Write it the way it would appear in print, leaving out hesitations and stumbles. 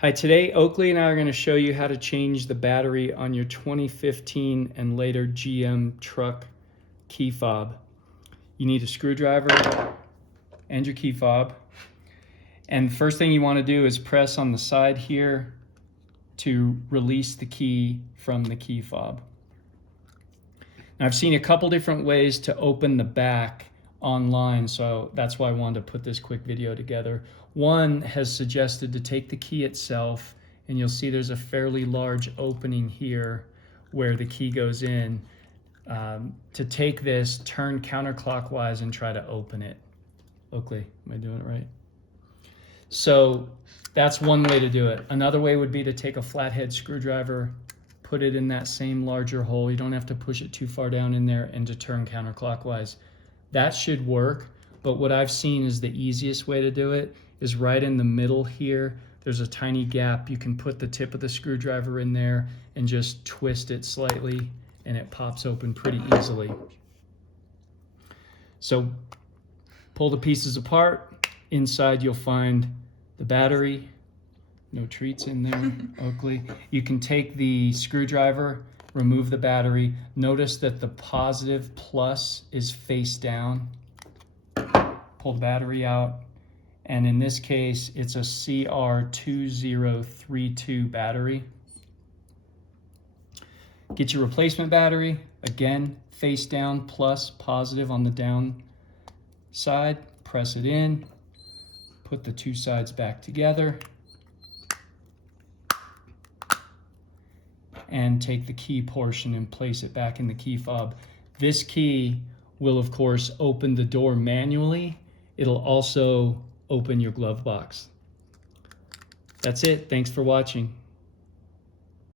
Hi, today Oakley and I are going to show you how to change the battery on your 2015 and later GM truck key fob. You need a screwdriver and your key fob. And the first thing you want to do is press on the side here to release the key from the key fob. Now, I've seen a couple different ways to open the back online, so that's why I wanted to put this quick video together. One has suggested to take the key itself, and you'll see there's a fairly large opening here where the key goes in. To take this, turn counterclockwise and try to open it. Oakley, am I doing it right? So that's one way to do it. Another way would be to take a flathead screwdriver, put it in that same larger hole. You don't have to push it too far down in there, and to turn counterclockwise. That should work, but what I've seen is the easiest way to do it is right in the middle here. There's a tiny gap. You can put the tip of the screwdriver in there and just twist it slightly, and it pops open pretty easily. So pull the pieces apart. Inside you'll find the battery. No treats in there, Oakley. You can take the screwdriver, remove the battery. Notice that the positive plus is face down. Pull the battery out. And in this case, it's a CR2032 battery. Get your replacement battery. Again, face down, plus positive on the down side. Press it in. Put the two sides back together. And take the key portion and place it back in the key fob. This key will, of course, open the door manually. It'll also open your glove box. That's it. Thanks for watching.